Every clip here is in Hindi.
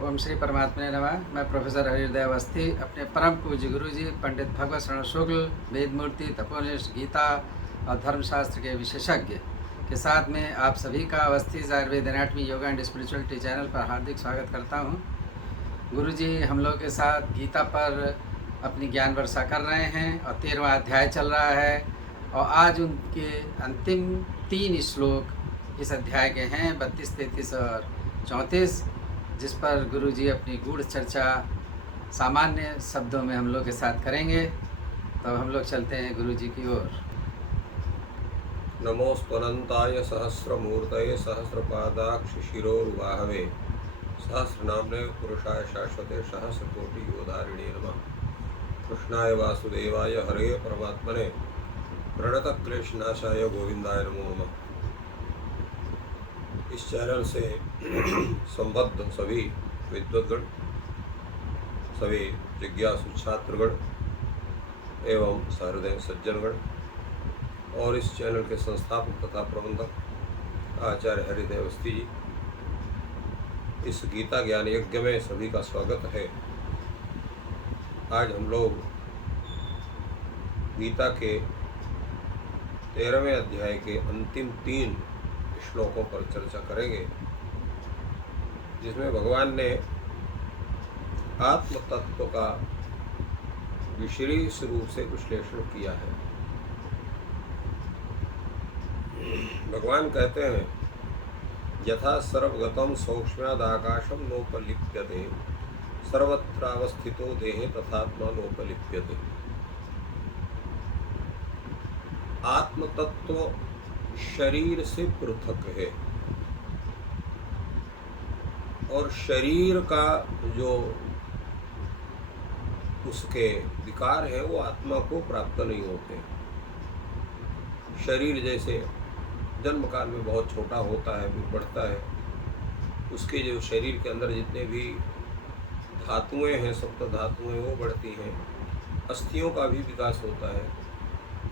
ओम श्री परमात्मा ने नमः। मैं प्रोफेसर हरिहृदय अवस्थी अपने परम पूज्य गुरु जी पंडित भगवत शरण शुक्ल वेद मूर्ति तपोनिष्ठ गीता और धर्मशास्त्र के विशेषज्ञ के साथ में आप सभी का Awasthi Ayurveda anatomy yoga and spirituality channel पर हार्दिक स्वागत करता हूँ। गुरु जी हम लोग के साथ गीता पर अपनी ज्ञान वर्षा कर रहे हैं और 13वां अध्याय चल रहा है और आज उनके अंतिम 3 श्लोक इस अध्याय के हैं 32, 33 और 34, जिस पर गुरु जी अपनी गूढ़ चर्चा सामान्य शब्दों में हम लोग के साथ करेंगे। तो हम लोग चलते हैं गुरु जी की ओर। नमोस्तनंताय सहस्रमूर्तये सहस्रपादाक्ष शिरोर्वाहवे सहस्रनाम्ने पुरुषाय शाश्वते सहस्रकोटि योधारिणे नमः। कृष्णाय वासुदेवाय हरे परमात्मने प्रणतक्लेशनाशाय गोविंदाय नमो नमः। इस चैनल से संबद्ध सभी विद्वद्गण, सभी जिज्ञासु छात्रगण एवं सहृदय सज्जनगण और इस चैनल के संस्थापक तथा प्रबंधक आचार्य हरिहृदय अवस्थी जी, इस गीता ज्ञान यज्ञ में सभी का स्वागत है। आज हम लोग गीता के 13वें अध्याय के अंतिम 3 श्लोकों पर चर्चा करेंगे, जिसमें भगवान ने आत्म तत्व का विशेष रूप से विश्लेषण किया है। भगवान कहते हैं, यथा सर्वगतम सौक्ष्म्यादाकाशम नोपलिप्यते सर्वत्रावस्थितो देहे तथात्मा नोपलिप्यते। आत्म तत्व शरीर से पृथक है और शरीर का जो उसके विकार है वो आत्मा को प्राप्त नहीं होते। शरीर जैसे जन्म काल में बहुत छोटा होता है, फिर बढ़ता है, उसके जो शरीर के अंदर जितने भी धातुएं हैं, सप्त धातुएं, वो बढ़ती हैं। अस्थियों का भी विकास होता है,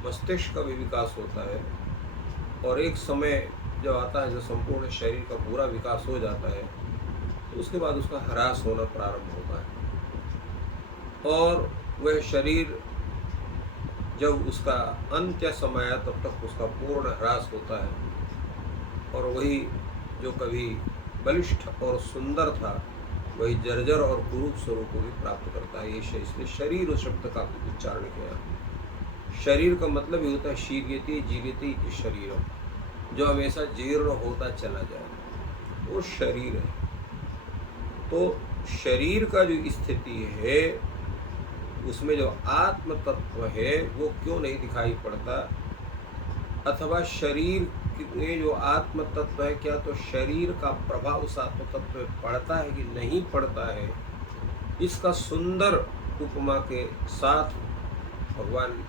मस्तिष्क का भी विकास होता है और एक समय जब आता है, जब संपूर्ण शरीर का पूरा विकास हो जाता है, तो उसके बाद उसका ह्रास होना प्रारंभ होता है और वह शरीर जब उसका अंत्य समय आया तब तक उसका पूर्ण ह्रास होता है और वही जो कभी बलिष्ठ और सुंदर था वही जर्जर और कुरूप स्वरूप को भी प्राप्त करता है। ये इसलिए शरीर शब्द का उच्चारण किया। शरीर का मतलब ही होता है शीर्यते जीर्यते शरीरम, जो हमेशा जीर्ण होता चला जाए, वो शरीर है। तो शरीर का जो स्थिति है उसमें जो आत्म तत्व है वो क्यों नहीं दिखाई पड़ता, अथवा शरीर में जो आत्म तत्व है क्या तो शरीर का प्रभाव उस आत्म तत्व में पड़ता है कि नहीं पड़ता है, इसका सुंदर उपमा के साथ भगवान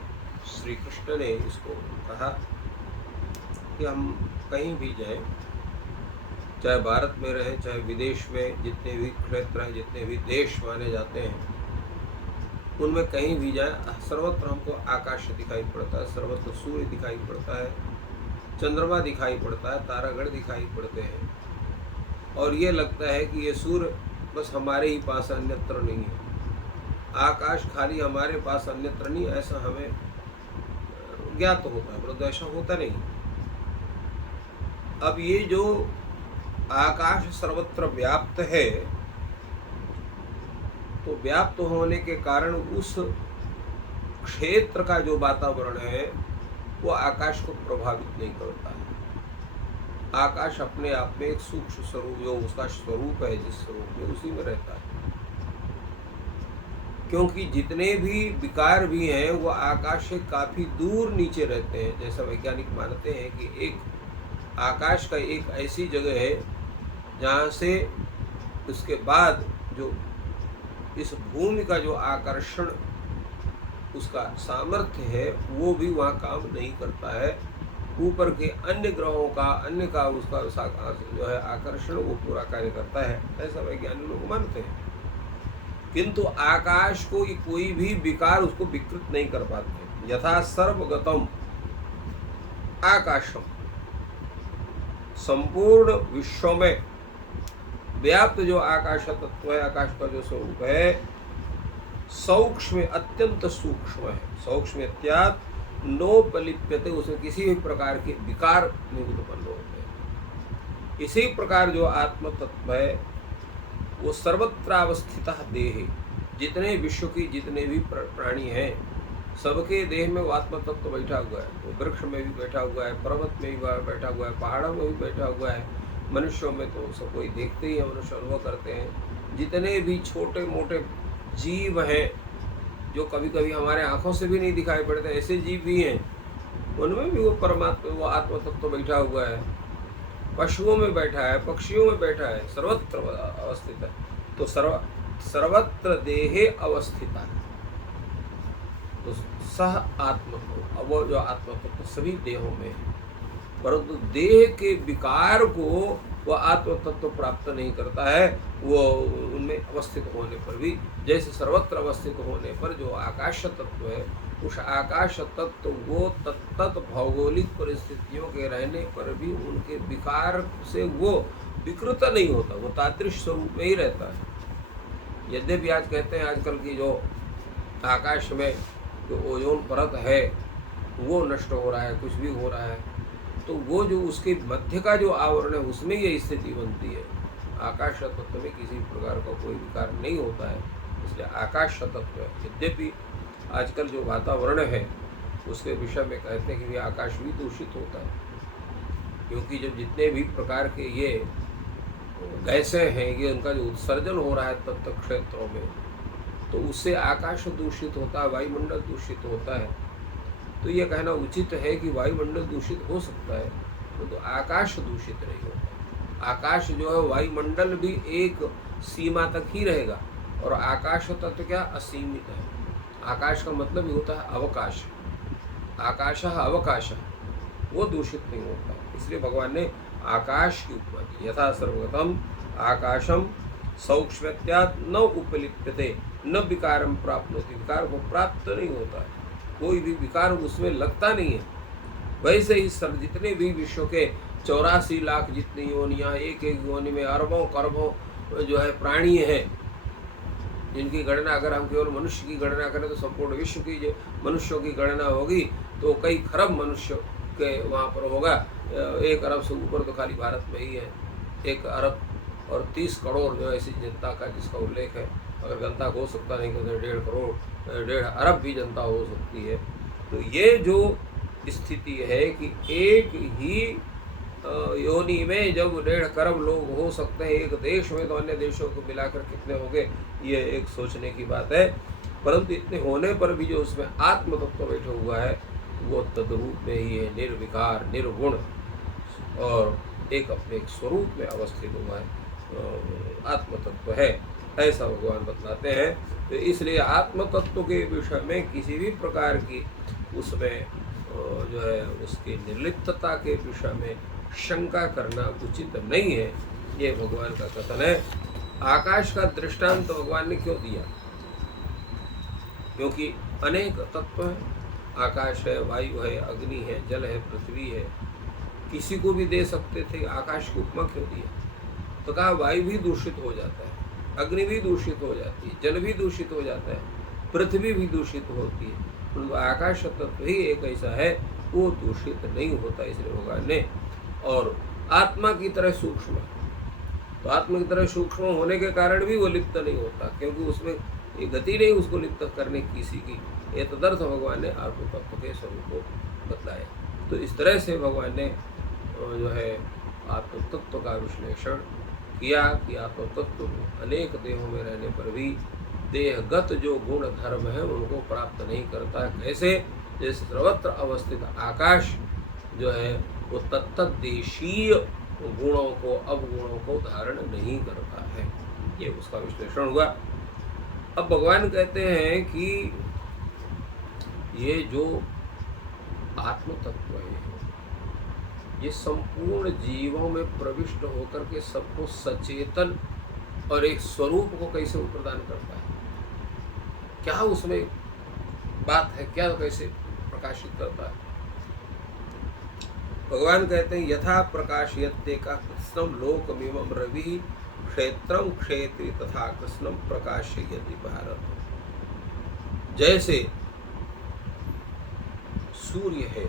श्री कृष्ण ने इसको कहा कि हम कहीं भी जाएं, चाहे भारत में रहें चाहे विदेश में, जितने भी क्षेत्र हैं, जितने भी देश माने जाते हैं, उनमें कहीं भी जाएं, सर्वत्र हमको आकाश दिखाई पड़ता है, सर्वत्र सूर्य दिखाई पड़ता है, चंद्रमा दिखाई पड़ता है, तारागण दिखाई पड़ते हैं और ये लगता है कि ये सूर्य बस हमारे ही पास, अन्यत्र नहीं है। आकाश खाली हमारे पास, अन्यत्र नहीं, ऐसा हमें ज्ञात होता है, परंतु ऐसा होता नहीं। अब ये जो आकाश सर्वत्र व्याप्त है, तो व्याप्त होने के कारण उस क्षेत्र का जो वातावरण है वो आकाश को प्रभावित नहीं करता है। आकाश अपने आप में एक सूक्ष्म स्वरूप, जो उसका स्वरूप है, जिस स्वरूप में उसी में रहता है, क्योंकि जितने भी विकार भी हैं वो आकाश से काफ़ी दूर नीचे रहते हैं। जैसा वैज्ञानिक मानते हैं कि एक आकाश का एक ऐसी जगह है जहाँ से उसके बाद जो इस भूमि का जो आकर्षण उसका सामर्थ्य है वो भी वहाँ काम नहीं करता है। ऊपर के अन्य ग्रहों का, अन्य का उसका जो है आकर्षण वो पूरा कार्य करता है, ऐसा वैज्ञानिक लोग मानते हैं। किंतु आकाश को कोई भी विकार उसको विकृत नहीं कर पाते। यथा सर्वगतम आकाशम, संपूर्ण विश्व में व्याप्त जो आकाश तत्व है, आकाश का जो स्वरूप है, सूक्ष्म, अत्यंत सूक्ष्म है। सूक्ष्म इत्याद नोपलिप्यते, उसमें किसी भी प्रकार के विकार नहीं उत्पन्न होते। इसी प्रकार जो आत्म तत्व है वो सर्वत्र अवस्थित देह, जितने विश्व की जितने भी प्राणी हैं सबके देह में वो आत्म तत्व बैठा हुआ है। वो वृक्ष में भी बैठा हुआ है, पर्वत में भी बैठा हुआ है, पहाड़ों में भी बैठा हुआ है, मनुष्यों में तो सब कोई देखते ही है, मनुष्य अनुभव करते हैं। जितने भी छोटे मोटे जीव हैं जो कभी कभी हमारे आंखों से भी नहीं दिखाई पड़ते, ऐसे जीव भी हैं, उनमें भी वो परमात्मा, वो आत्म तत्व बैठा हुआ है। पशुओं में बैठा है, पक्षियों में बैठा है, सर्वत्र अवस्थित है। तो सर्वत्र देहे अवस्थित है, तो सह आत्म को, वो जो आत्म तत्व सभी देहों में है, परंतु देह के विकार को वह आत्म तत्व प्राप्त नहीं करता है। वो उनमें अवस्थित होने पर भी, जैसे सर्वत्र अवस्थित होने पर जो आकाश तत्व है, उस आकाश तत्व वो तत्त भौगोलिक परिस्थितियों के रहने पर भी उनके विकार से वो विकृत नहीं होता, वो तादृश स्वरूप में ही रहता है। यद्यपि आज कहते हैं आजकल की जो आकाश में जो ओजोन परत है वो नष्ट हो रहा है, कुछ भी हो रहा है, तो वो जो उसके मध्य का जो आवरण है उसमें ये स्थिति बनती है। आकाश तत्व में किसी प्रकार का कोई विकार नहीं होता है, इसलिए आकाश तत्व है। यद्यपि आजकल जो वातावरण है उसके विषय में कहते हैं कि ये आकाश भी दूषित होता है, क्योंकि जब जितने भी प्रकार के ये गैसें हैं, ये उनका जो उत्सर्जन हो रहा है तत्व क्षेत्रों में, तो उससे आकाश दूषित होता है, वायुमंडल दूषित होता है। तो ये कहना उचित है कि वायुमंडल दूषित हो सकता है, तो आकाश दूषित नहीं होता। आकाश जो है, वायुमंडल भी एक सीमा तक ही रहेगा, और आकाश तत्व क्या असीमित है। आकाश का मतलब ही होता है अवकाश, आकाश अवकाश, वो दूषित नहीं होता। इसलिए भगवान ने आकाश की उपमा दी, यथा सर्वगतम आकाशम सूक्ष्मत्यात् न उपलिप्यते न विकारम प्राप्नोति, विकार को प्राप्त नहीं होता है, कोई भी विकार उसमें लगता नहीं है। वैसे ही सब जितने भी विश्व के 84 लाख जितनी योनियाँ, एक एक योनि में अरबों करबों जो है प्राणी हैं, जिनकी गणना अगर हम केवल मनुष्य की गणना करें तो संपूर्ण विश्व की जो मनुष्यों की गणना होगी तो कई खरब मनुष्य के वहाँ पर होगा। 1 अरब से ऊपर तो खाली भारत में ही है, 1 अरब और 30 करोड़ जो ऐसी जनता का जिसका उल्लेख है। अगर जनता हो सकता नहीं तो 1.5 करोड़ 1.5 अरब भी जनता हो सकती है। तो ये जो स्थिति है कि एक ही योनि में जब 1.5 करोड़ लोग हो सकते हैं एक देश में, तो अन्य देशों को मिलाकर कितने होंगे, ये एक सोचने की बात है। परंतु इतने होने पर भी जो उसमें आत्म तत्व बैठा हुआ है वो तद्रूप में ही है, निर्विकार निर्गुण, और एक अपने एक स्वरूप में अवस्थित हुआ है, आत्म तत्व है, ऐसा भगवान बतलाते हैं। तो इसलिए आत्म तत्व के विषय में किसी भी प्रकार की उसमें जो है उसकी निर्लिप्तता के विषय में शंका करना उचित नहीं है, ये भगवान का कथन है। आकाश का दृष्टांत तो भगवान ने क्यों दिया? क्योंकि अनेक तत्व हैं, आकाश है, वायु है, अग्नि है, जल है, पृथ्वी है, किसी को भी दे सकते थे, आकाश की उपमा क्यों दिया? तो कहा वायु भी दूषित हो जाता है, अग्नि भी दूषित हो जाती है, जल भी दूषित हो जाता है, पृथ्वी भी दूषित होती है, परंतु आकाश तत्व ही एक ऐसा है वो दूषित नहीं होता। इसलिए भगवान ने, और आत्मा की तरह सूक्ष्म, तो आत्मा की तरह सूक्ष्म होने के कारण भी वो लिप्त नहीं होता, क्योंकि उसमें ये गति नहीं उसको लिप्त करने किसी की। ये तदर्थ भगवान ने आत्म तत्व के स्वरूप को बतलाया। तो इस तरह से भगवान ने जो है आत्म तत्व का विश्लेषण किया कि आत्म तत्व अनेक देहों में रहने पर भी देहगत जो गुण धर्म है उनको प्राप्त नहीं करता। कैसे? जैसे सर्वत्र अवस्थित आकाश जो है वो तत्त देशीय गुणों को, अवगुणों को धारण नहीं करता है, ये उसका विश्लेषण हुआ। अब भगवान कहते हैं कि ये जो आत्म तत्व है ये संपूर्ण जीवों में प्रविष्ट होकर के सबको सचेतन और एक स्वरूप को कैसे प्रदान करता है, क्या उसमें बात है, क्या कैसे प्रकाशित करता है? भगवान कहते हैं यथा प्रकाशयते का कृष्णम लोकमिमं रवि क्षेत्रम क्षेत्री तथा कृष्णम प्रकाशयति भारत। जैसे सूर्य है,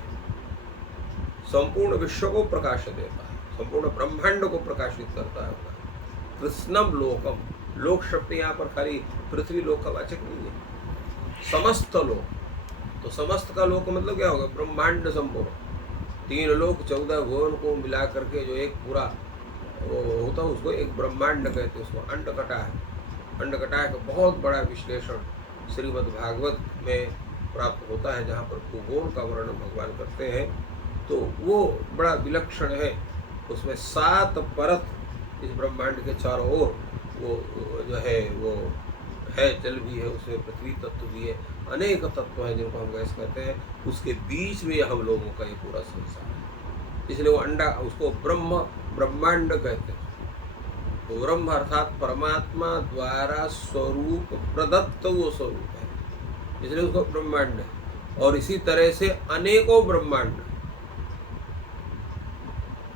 संपूर्ण विश्व को प्रकाश देता है, संपूर्ण ब्रह्मांड को प्रकाशित करता है। कृष्णम लोकम, लोक शब्द यहाँ पर खाली पृथ्वी लोक का वाचक नहीं है, समस्त लोक। तो समस्त का लोक मतलब क्या होगा? ब्रह्मांड संपूर्ण, 3 लोक 14 भुवन को मिला करके जो एक पूरा वो होता है, उसको एक ब्रह्मांड कहते हैं। उसको अंडकटाह, अंडकटाह का बहुत बड़ा विश्लेषण श्रीमद् भागवत में प्राप्त होता है, जहाँ पर भूगोल का वर्णन भगवान करते हैं। तो वो बड़ा विलक्षण है। उसमें 7 परत इस ब्रह्मांड के चारों ओर वो जो है वो है, जल भी है, उसमें पृथ्वी तत्व भी है, अनेक तत्व हैं जिनको हम गैस कहते हैं। उसके बीच में हम लोगों का ये पूरा संसार है, इसलिए वो अंडा, उसको ब्रह्मांड कहते हैं। तो ब्रह्म अर्थात परमात्मा द्वारा स्वरूप प्रदत्त वो स्वरूप है, इसलिए उसको ब्रह्मांड है। और इसी तरह से अनेकों ब्रह्मांड,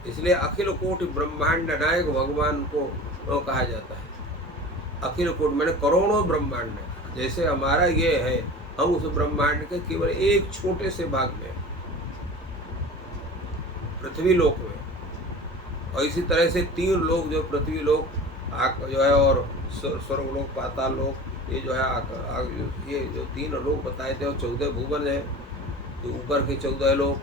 इसलिए अखिल कोटि ब्रह्मांड नायक भगवान को कहा जाता है। अखिल कोटि मैंने करोड़ों ब्रह्मांड है। जैसे हमारा ये है, हम उस ब्रह्मांड के केवल एक छोटे से भाग में, पृथ्वी लोक में, और इसी तरह से 3 लोक जो पृथ्वी लोक जो है और स्वर्ग लोक, पाताल लोक, ये जो है ये जो 3 लोक बताए थे, और 14 भुवन है। तो ऊपर के 14 लोक,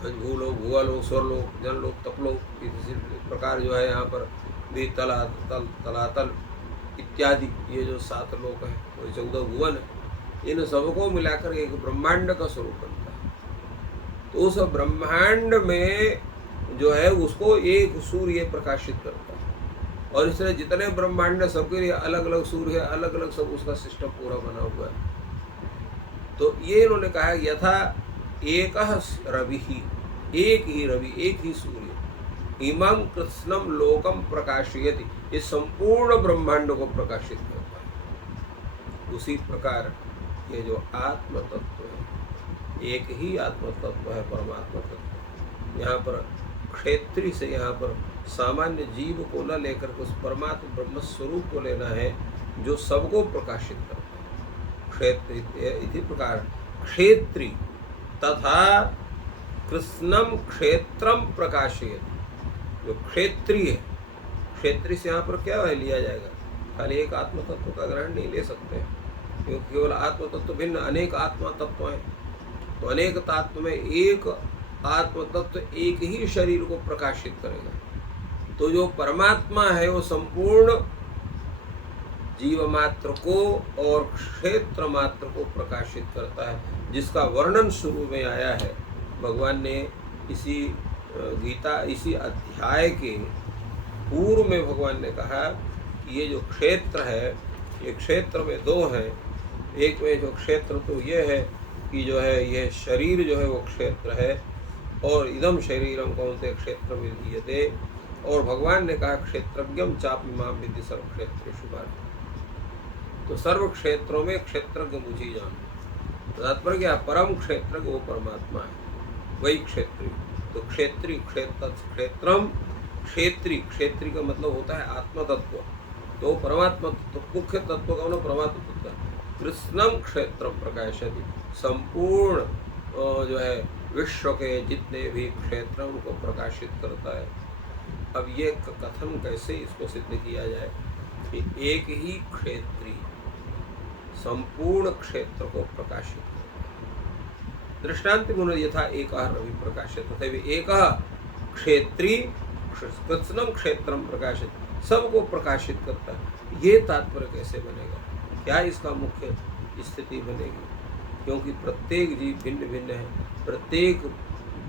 भूलोक, भुवलोक, स्वर्लोक, जनलोक, तपलोक, इसी प्रकार जो है यहाँ पर भी तलातल इत्यादि, ये जो 7 लोक हैं, वो 14 भुवन है। इन सबको मिलाकर एक ब्रह्मांड का स्वरूप बनता है। तो उस ब्रह्मांड में जो है उसको एक सूर्य प्रकाशित करता है। और इस तरह जितने ब्रह्मांड है सबके लिए अलग अलग सूर्य है, अलग अलग सब उसका सिस्टम पूरा बना हुआ है। तो ये इन्होंने कहा यथा एक रवि ही, एक ही रवि, एक ही सूर्य, इमं कृष्णम लोकम प्रकाशयति, इस संपूर्ण ब्रह्मांड को प्रकाशित करता है। उसी प्रकार ये जो आत्म तत्व है, एक ही आत्म तत्व है, परमात्मा तत्व। यहाँ पर क्षेत्री से यहाँ पर सामान्य जीव को न लेकर उस परमात्मा ब्रह्म स्वरूप को लेना है, जो सबको प्रकाशित करता है। क्षेत्री इसी प्रकार क्षेत्री तथा कृष्णम क्षेत्रम प्रकाशयति, जो क्षेत्रीय है, क्षेत्री से यहाँ पर क्या है लिया जाएगा? खाली एक आत्म तत्व का ग्रहण नहीं ले सकते, क्योंकि केवल आत्म तत्व भिन्न, अनेक आत्मा तत्व हैं। तो अनेक तत्व में एक आत्म तत्व एक ही शरीर को प्रकाशित करेगा। तो जो परमात्मा है वो संपूर्ण जीव मात्र को और क्षेत्र मात्र को प्रकाशित करता है, जिसका वर्णन शुरू में आया है। भगवान ने इसी गीता, इसी अध्याय के पूर्व में भगवान ने कहा कि ये जो क्षेत्र है, ये क्षेत्र में 2 हैं। एक में जो क्षेत्र तो ये है कि जो है ये शरीर जो है वो क्षेत्र है, और इदम शरीरम कौन्तेय क्षेत्र विधीयते। और भगवान ने कहा क्षेत्रज्ञम चापि मां विद्धि सर्व क्षेत्रेषु भारत। तो सर्व क्षेत्रों में क्षेत्रज्ञ मुझे जानो। तात्पर्य क्या? परम क्षेत्रज्ञ वो परमात्मा है, वही क्षेत्री। तो क्षेत्री क्षेत्रम क्षेत्री, क्षेत्री का मतलब होता है आत्म तत्व। तो परमात्मा तो मुख्य तत्व का होना परमात्मा तत्व। कृष्णम क्षेत्रम प्रकाशति, संपूर्ण जो है विश्व के जितने भी क्षेत्र उनको प्रकाशित करता है। अब ये कथन कैसे इसको सिद्ध किया जाए कि एक ही क्षेत्री संपूर्ण क्षेत्र को प्रकाशित करता है। दृष्टांत में यथा एक रवि प्रकाशित तथा एक क्षेत्री कृष्णम क्षेत्रम प्रकाशित, सबको प्रकाशित करता है। ये तात्पर्य कैसे बनेगा? क्या इसका मुख्य स्थिति बनेगी? क्योंकि प्रत्येक जीव भिन्न भिन्न है, प्रत्येक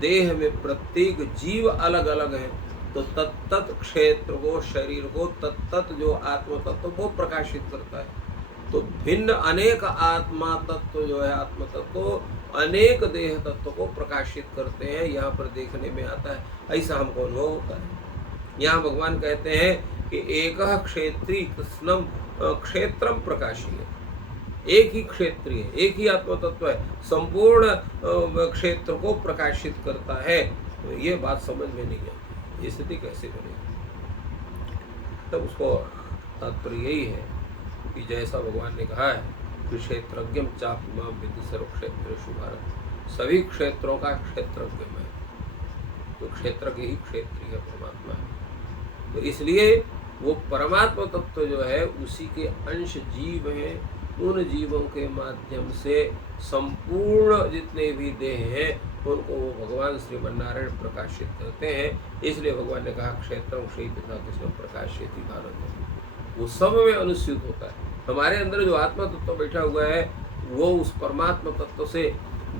देह में प्रत्येक जीव अलग अलग है। तो तत्त क्षेत्र को, शरीर को तत्त जो आत्म तत्व को प्रकाशित करता है। तो भिन्न अनेक आत्मा तत्व जो है, आत्म तत्व अनेक देह तत्व को प्रकाशित करते हैं। यहाँ पर देखने में आता है, ऐसा हमको अनुभव होता है। यहाँ भगवान कहते हैं कि एक क्षेत्री कृष्णम क्षेत्रम प्रकाशीय, एक ही क्षेत्रीय, एक ही आत्म तत्व है, संपूर्ण क्षेत्र को प्रकाशित करता है। तो ये बात समझ में नहीं आती, ये स्थिति कैसे बनेगी? तब उसको तात्पर्य यही है कि जैसा भगवान ने कहा है कि क्षेत्रज्ञम चापिमाम विधि सर्व क्षेत्रेषु भारत, सभी क्षेत्रों का क्षेत्रज्ञ मैं, तो क्षेत्रज्ञ ही क्षेत्रीय परमात्मा है। तो इसलिए वो परमात्मा तत्व जो है उसी के अंश जीव हैं, उन जीवों के माध्यम से संपूर्ण जितने भी देह हैं उनको वो भगवान श्रीमन्नारायण प्रकाशित करते हैं। इसलिए भगवान ने कहा क्षेत्रम क्षेत्र कृष्ण प्रकाशित भारत, वो सब में अनुस्यूत होता है। हमारे अंदर जो आत्मा तत्व बैठा हुआ है वो उस परमात्मा तत्व से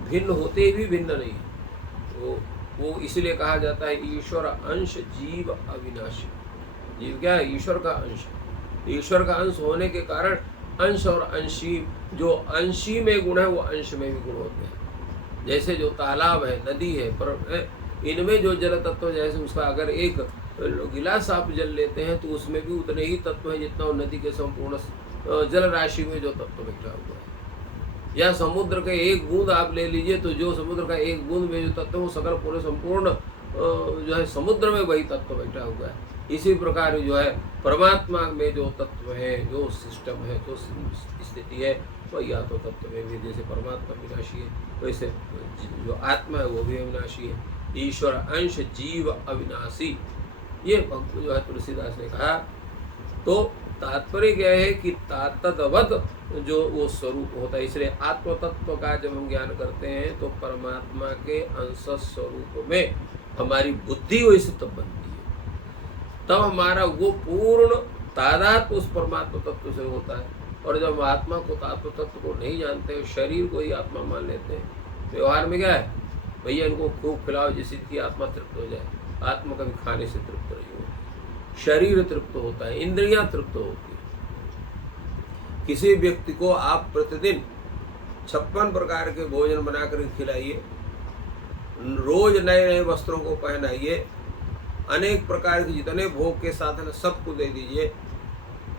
भिन्न होते भी भिन्न नहीं है। वो इसलिए कहा जाता है ईश्वर अंश जीव अविनाशी। जीव क्या है? ईश्वर का अंश। ईश्वर का अंश होने के कारण अंश और अंशी, जो अंशी में गुण है वो अंश में भी गुण होते हैं। जैसे जो तालाब है, नदी है, पर इनमें जो जल तत्व, जैसे उसका अगर एक गिलास आप जल लेते हैं तो उसमें भी उतने ही तत्व है जितना वो नदी के संपूर्ण जल राशि में जो तत्व बैठा हुआ है। या समुद्र के एक बूंद आप ले लीजिए तो जो समुद्र का एक बूंद में जो तत्व वो सकल पूरे संपूर्ण जो है समुद्र में वही तत्व बैठा हुआ है। इसी प्रकार जो है परमात्मा में जो तत्व है, जो सिस्टम है, जो स्थिति है, वह या तो तत्व में भी जैसे परमात्मा विनाशी है वैसे जो आत्मा है वो भी अविनाशी है। ईश्वर अंश जीव अविनाशी, ये भक्त जो है तुलसीदास ने कहा। तो तात्पर्य क्या है कि तद्वत् जो वो स्वरूप होता है। इसलिए आत्म तत्व का जब हम ज्ञान करते हैं तो परमात्मा के अंश स्वरूप में हमारी बुद्धि वैसे तब बनती है, तब हमारा वो पूर्ण तादात्म्य उस परमात्मा तत्व से होता है। और जब हम आत्मा को, आत्म तत्व को नहीं जानते हैं, शरीर को ही आत्मा मान लेते हैं। व्यवहार में क्या है, भैया इनको खूब खिलाओ जिससे कि आत्मा तृप्त हो जाए। आत्मा कभी खाने से तृप्त नहीं होती, शरीर तृप्त होता है, इंद्रियां तृप्त होती है। किसी व्यक्ति को आप प्रतिदिन 56 प्रकार के भोजन बनाकर खिलाइए, रोज नए नए वस्त्रों को पहनाइए, अनेक प्रकार के जितने भोग के साधन सबको दे दीजिए,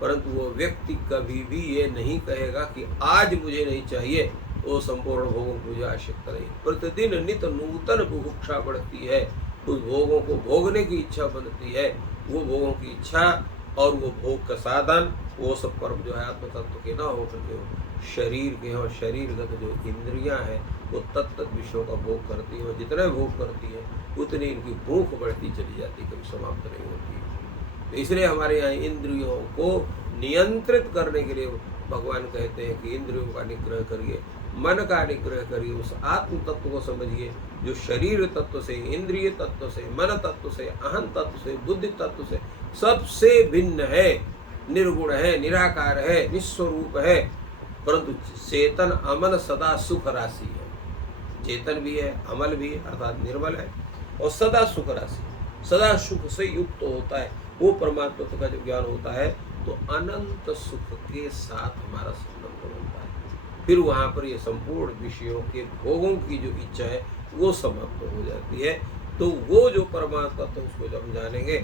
परंतु वो व्यक्ति कभी भी ये नहीं कहेगा कि आज मुझे नहीं चाहिए, वो संपूर्ण भोगों की मुझे आवश्यकता नहीं। प्रतिदिन नित नूतन बुभुक्षा बढ़ती है, उस भोगों को भोगने की इच्छा बनती है। वो भोगों की इच्छा और वो भोग का साधन वो सब कर्म जो है आत्म तत्व के ना होकर के शरीर के हैं। और शरीरगत जो इंद्रियां हैं वो तत्त विषयों का भोग करती है, और जितने भोग करती है उतनी इनकी भूख बढ़ती चली जाती, कभी समाप्त नहीं होती। तो इसलिए हमारे यहाँ इंद्रियों को नियंत्रित करने के लिए भगवान कहते हैं कि इंद्रियों का निग्रह करिए, मन का निग्रह करिए, उस आत्म तत्व को समझिए जो शरीर तत्व से, इंद्रिय तत्व से, मन तत्व से, अहं तत्व से, बुद्धि तत्व से सबसे भिन्न है, निर्गुण है, निराकार है, निस्वरूप है, परंतु चेतन अमल सदा सुख राशि है। चेतन भी है, अमल भी है, अर्थात निर्मल है, और सदा सुख राशि, सदा सुख से युक्त होता है। वो परमात्मा का जब ज्ञान होता है तो अनंत सुख के साथ हमारा संबंध बनता है। फिर वहाँ पर ये संपूर्ण विषयों के भोगों की जो इच्छा है वो समाप्त हो जाती है। तो वो जो परमात्मा तो उसको जब हम जानेंगे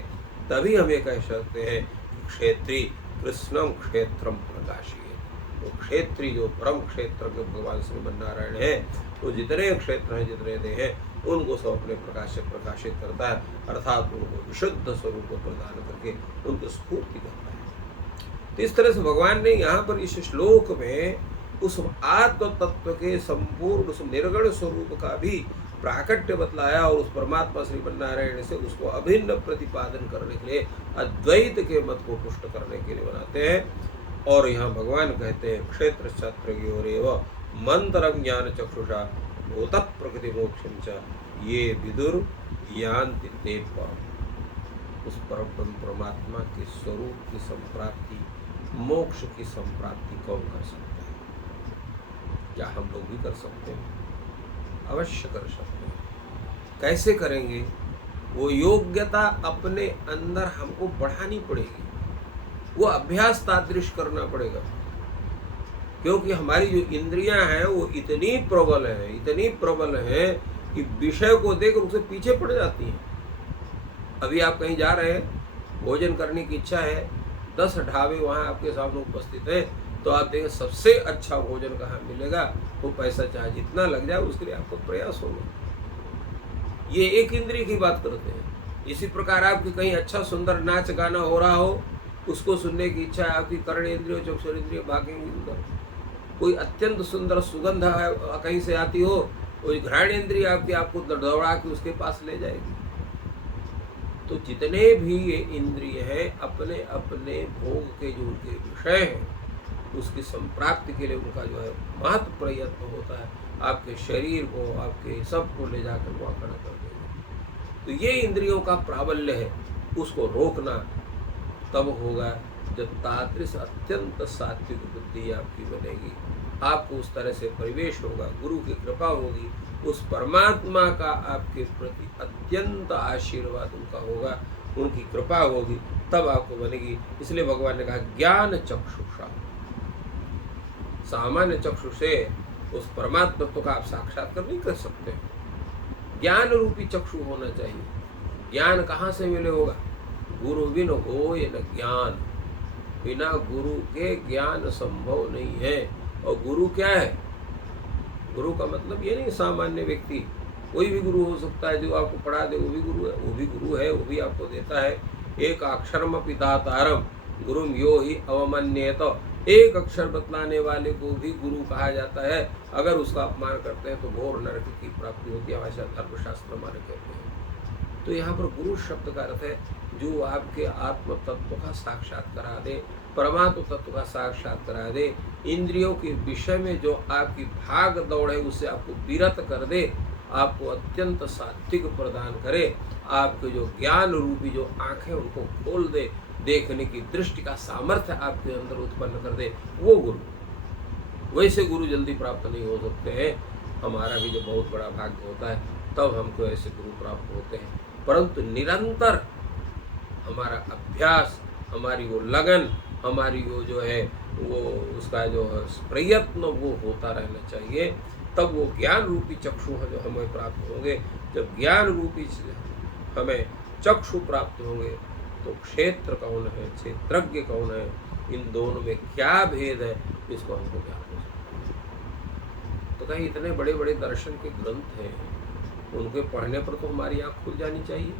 तभी हम ये कह सकते हैं क्षेत्री कृष्णम क्षेत्रम प्रकाशिए। तो क्षेत्री जो परम क्षेत्र के भगवान श्रीमन्नारायण है, तो जितने क्षेत्र हैं, जितने देह हैं, उनको सब अपने प्रकाश से प्रकाशित करता है, अर्थात उनको विशुद्ध स्वरूप प्रदान करके उनको स्फूर्ति करता है। तो इस तरह से भगवान ने यहाँ पर इस श्लोक में उस आत्म तत्व के संपूर्ण उस निर्गुण स्वरूप का भी प्राकट्य बतलाया, और उस परमात्मा श्रीमन्नारायण से उसको अभिन्न प्रतिपादन करने के लिए अद्वैत के मत को पुष्ट करने के लिए बनाते हैं। और यहाँ भगवान कहते हैं क्षेत्र क्षत्रज्ञोरेव मंत्रं ज्ञान चक्षुषा भूत प्रकृति मोक्षं च ये विदुर यान्ति ते परम। उस परम परमात्मा के स्वरूप की संप्राप्ति, मोक्ष की संप्राप्ति कौन कर सकता है? क्या हम लोग भी कर सकते हैं? अवश्य कर सकते हैं। कैसे करेंगे? वो योग्यता अपने अंदर हमको बढ़ानी पड़ेगी, वो अभ्यास तादृश करना पड़ेगा, क्योंकि हमारी जो इंद्रियां हैं वो इतनी प्रबल हैं कि विषय को देखकर उससे पीछे पड़ जाती हैं। अभी आप कहीं जा रहे हैं, भोजन करने की इच्छा है, 10 ढाबे वहाँ आपके सामने उपस्थित हैं, तो आप देखें सबसे अच्छा भोजन कहाँ मिलेगा, वो पैसा चाहे जितना लग जाए उसके लिए आपको प्रयास होगा। ये एक इंद्रिय की बात करते हैं। इसी प्रकार आपकी कहीं अच्छा सुंदर नाच गाना हो रहा हो, उसको सुनने की इच्छा है, आपकी कर्ण इंद्रिय चक्षुरेंद्रिय भागेंगी उधर। कोई अत्यंत सुंदर सुगंध कहीं से आती हो, कोई घ्राण इंद्रिय आपकी आपको दौड़ा के उसके पास ले जाएगी। तो जितने भी ये इंद्रिय हैं अपने अपने भोग के जो उनके विषय हैं उसकी संप्राप्ति के लिए उनका जो है महत्व प्रयत्न होता है, आपके शरीर को आपके सब को ले जाकर वो खड़ा कर देगा। तो ये इंद्रियों का प्राबल्य है, उसको रोकना तब होगा जब तादृश अत्यंत सात्विक बुद्धि आपकी बनेगी, आपको उस तरह से परिवेश होगा, गुरु की कृपा होगी, उस परमात्मा का आपके प्रति अत्यंत आशीर्वाद उनका होगा, उनकी कृपा होगी, तब आपको बनेगी। इसलिए भगवान ने कहा ज्ञान चक्षुषा, सामान्य चक्षु से उस परमात्मा तत्व का आप साक्षात्कार नहीं कर सकते, ज्ञान रूपी चक्षु होना चाहिए। ज्ञान कहाँ से मिले होगा? गुरु बिन होय न ज्ञान, बिना गुरु के ज्ञान संभव नहीं है। और गुरु क्या है? गुरु का मतलब ये नहीं सामान्य व्यक्ति, कोई भी गुरु हो सकता है, जो आपको पढ़ा दे वो भी गुरु है, वो भी गुरु है, वो भी आपको देता है। एक अक्षरमपि दातारम गुरुम यो ही अवमन्येत, एक अक्षर बतलाने वाले को भी गुरु कहा जाता है। अगर उसका अपमान करते हैं तो घोर नरक की प्राप्ति होती है, ऐसा धर्मशास्त्र हमारे कहते हैं। तो यहाँ पर गुरु शब्द का अर्थ है जो आपके आत्म तत्व का साक्षात करा दे, परमात्म तत्व का साक्षात करा दे, इंद्रियों के विषय में जो आपकी भाग दौड़ है उससे आपको विरत कर दे, आपको अत्यंत सात्विक प्रदान करे, आपके जो ज्ञान रूपी जो आंखें उनको खोल दे, देखने की दृष्टि का सामर्थ्य आपके अंदर उत्पन्न कर दे, वो गुरु। वैसे गुरु जल्दी प्राप्त नहीं हो सकते हैं, हमारा भी जो बहुत बड़ा भाग्य होता है तब हमको ऐसे गुरु प्राप्त होते हैं। परंतु निरंतर हमारा अभ्यास, हमारी वो लगन, हमारी वो जो है वो उसका जो प्रयत्न वो होता रहना चाहिए, तब वो ज्ञान रूपी चक्षु है जो हमें प्राप्त होंगे। जब ज्ञान रूपी हमें चक्षु प्राप्त होंगे तो क्षेत्र कौन है, क्षेत्रज्ञ कौन है, इन दोनों में क्या भेद है, इसको हमको ज्ञान हो सकता है। तो कहीं इतने बड़े बड़े दर्शन के ग्रंथ हैं, उनके पढ़ने पर तो हमारी आँख खुल जानी चाहिए।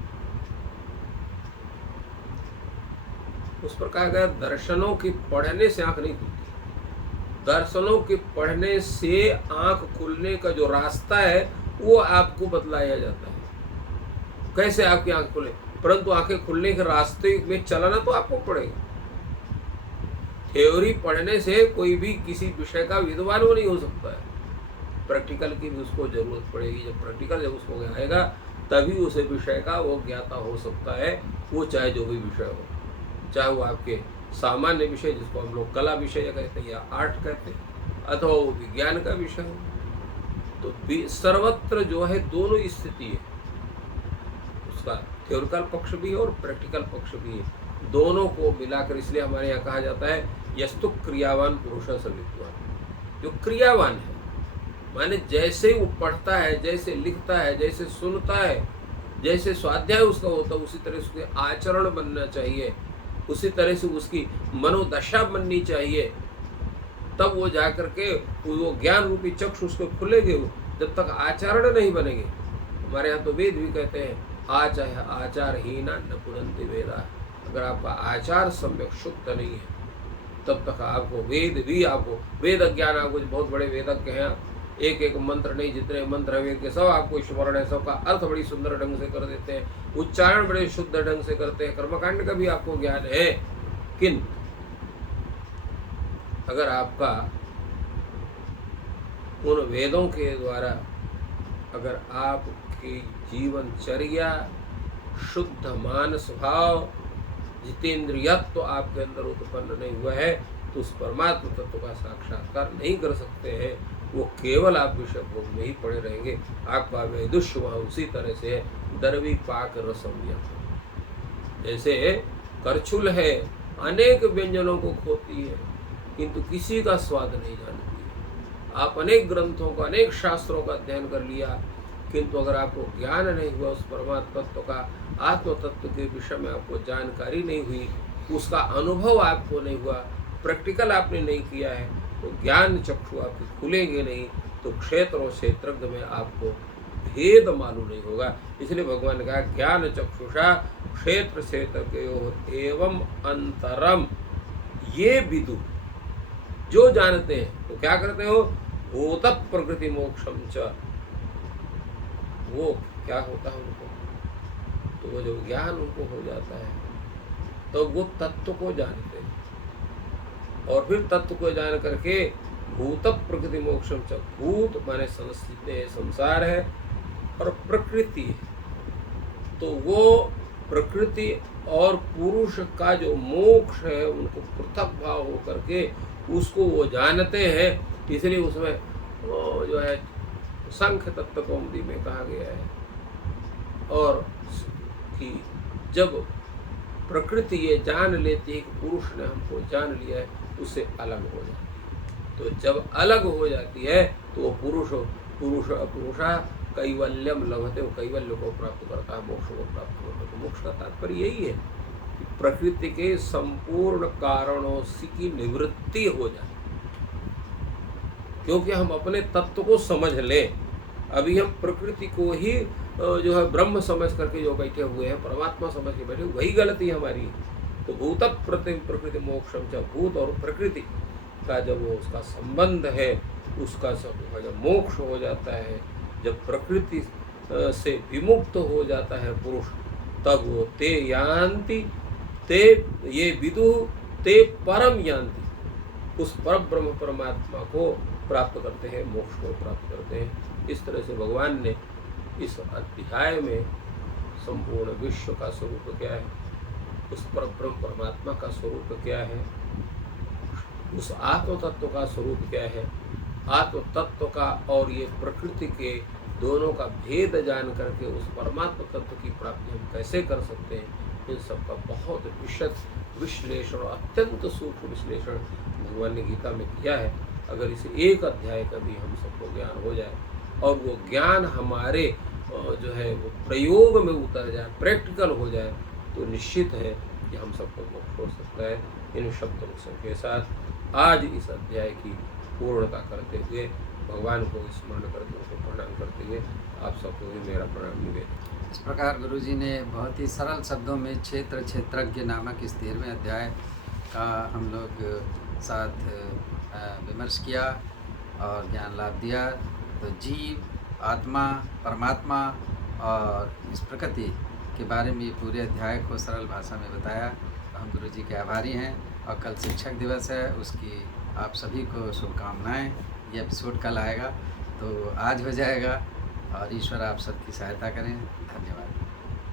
उस पर कहा गया दर्शनों की पढ़ने से आंख नहीं खुलती, दर्शनों के पढ़ने से आंख खुलने का जो रास्ता है वो आपको बतलाया जाता है, कैसे आपकी आंख खुले। परंतु आंखें खुलने के रास्ते में चलाना तो आपको पड़ेगा। थ्योरी पढ़ने से कोई भी किसी विषय का विद्वान वो नहीं हो सकता है, प्रैक्टिकल की भी उसको जरूरत पड़ेगी। जब प्रैक्टिकल जब उसको आएगा तभी उस विषय का वो ज्ञाता हो सकता है, वो चाहे जो भी विषय हो, चाहे वो आपके सामान्य विषय जिसको हम लोग कला विषय कहते हैं या आर्ट कहते हैं, अथवा वो विज्ञान का विषय हो। तो सर्वत्र जो है दोनों स्थिति है, उसका थ्योरिकल पक्ष भी है और प्रैक्टिकल पक्ष भी है, दोनों को मिलाकर। इसलिए हमारे यहाँ कहा जाता है यस्तु क्रियावान पुरुष स विद्वान। जो क्रियावान है माने जैसे वो पढ़ता है, जैसे लिखता है, जैसे सुनता है, जैसे स्वाध्याय उसका होता है, उसी तरह उसके आचरण बनना चाहिए, उसी तरह से उसकी मनोदशा बननी चाहिए, तब वो जाकर के वो ज्ञान रूपी चक्षु उसको खुलेंगे। जब तक आचरण नहीं बनेंगे, हमारे यहाँ तो वेद भी कहते हैं आचारहीना न पुनन्ति वेदा। अगर आपका आचार सम्यक शुद्ध नहीं है तब तक आपको वेद भी, आपको वेद ज्ञान, आपको बहुत बड़े वेदज्ञ हैं, एक एक मंत्र नहीं, जितने मंत्र है वेद के सब आपको स्मरण है, सबका अर्थ बड़ी सुंदर ढंग से कर देते हैं, उच्चारण बड़े शुद्ध ढंग से करते हैं, कर्मकांड का भी आपको ज्ञान है। किंतु अगर आपका उन वेदों के द्वारा अगर आपकी जीवनचर्या, शुद्ध मान स्वभाव, जितेंद्रियत्व तो आपके अंदर उत्पन्न नहीं हुआ है, तो उस परमात्मा तत्व का साक्षात्कार नहीं कर सकते हैं। वो केवल आप विषय भोग में ही पड़े रहेंगे। आपका वैदुष्य वहाँ उसी तरह से है, दरवी पाक रसम यथ। जैसे करछुल है, अनेक व्यंजनों को खोती है किंतु किसी का स्वाद नहीं जानती है। आप अनेक ग्रंथों का, अनेक शास्त्रों का अध्ययन कर लिया, किंतु अगर आपको ज्ञान नहीं हुआ उस परमात्मा तत्व का, आत्म तत्व के विषय में आपको जानकारी नहीं हुई, उसका अनुभव आपको नहीं हुआ, प्रैक्टिकल आपने नहीं किया है, तो ज्ञान चक्षु आपके खुलेंगे नहीं, तो क्षेत्र और क्षेत्रज्ञ में आपको भेद मालूम नहीं होगा। इसलिए भगवान ने कहा ज्ञान चक्षुषा क्षेत्र क्षेत्र एवं अंतरम, ये विदु जो जानते हैं तो क्या करते हो, भूत प्रकृति मोक्षम च, वो क्या होता है उनको, तो वो जब ज्ञान उनको हो जाता है तो वो तत्व को जानते हैं और फिर तत्व को जान करके भूत प्रकृति मोक्षम च, भूत माने संसार है और प्रकृति है, तो वो प्रकृति और पुरुष का जो मोक्ष है उनको पृथक भाव हो करके उसको वो जानते हैं। इसलिए उसमें वो जो है संख्य तत्व कौमुदी में कहा गया है, और कि जब प्रकृति ये जान लेती है कि पुरुष ने हमको जान लिया है, उससे अलग हो जाती है। तो जब अलग हो जाती है तो वो पुरुषा कैवल्यम लभते, वो कैवल्य को प्राप्त करता है, मोक्ष को प्राप्त करता है। तो मोक्ष का तात्पर्य यही है कि प्रकृति के संपूर्ण कारणों की निवृत्ति हो जाए, क्योंकि हम अपने तत्व को समझ लें। अभी हम प्रकृति को ही जो है ब्रह्म समझ करके जो बैठे हुए हैं, परमात्मा समझ के बैठे, वही गलती हमारी है। तो भूत प्रकृति मोक्षम च, भूत और प्रकृति का जब वो उसका संबंध है, उसका सब जब मोक्ष हो जाता है, जब प्रकृति से विमुक्त हो जाता है पुरुष, तब वो ते यान्ति, ते ये विदु ते परम यान्ति, उस पर ब्रह्म परमात्मा को प्राप्त करते हैं, मोक्ष को प्राप्त करते हैं। इस तरह से भगवान ने इस अध्याय में संपूर्ण विश्व का स्वरूप क्या है, उस पर ब्रह्म परमात्मा का स्वरूप क्या है, उस आत्म तत्व का स्वरूप क्या है, आत्म तत्व का और ये प्रकृति के दोनों का भेद जान करके उस परमात्मा तत्व की प्राप्ति हम कैसे कर सकते हैं, इन सब का बहुत विशद विश्लेषण, अत्यंत सूक्ष्म विश्लेषण भगवान ने गीता में किया है। अगर इस एक अध्याय का भी हम सबको ज्ञान हो जाए और वो ज्ञान हमारे जो है वो प्रयोग में उतर जाए, प्रैक्टिकल हो जाए, तो निश्चित है कि हम सबको मोक्ष हो सकता है। इन शब्दों के साथ आज इस अध्याय की पूर्णता करते हुए भगवान को स्मरण करके उनको प्रणाम करते हुए आप सबको भी मेरा प्रणाम निवेदन। इस प्रकार गुरुजी ने बहुत ही सरल शब्दों में क्षेत्र क्षेत्रज्ञ नामक इस 13वें अध्याय का हम लोग साथ विमर्श किया और ज्ञान लाभ दिया। तो जीव, आत्मा, परमात्मा और इस प्रकृति के बारे में पूरे अध्याय को सरल भाषा में बताया। तो हम गुरुजी के आभारी हैं और कल शिक्षक दिवस है, उसकी आप सभी को शुभकामनाएं। ये एपिसोड कल आएगा तो आज हो जाएगा और ईश्वर आप सबकी सहायता करें। धन्यवाद।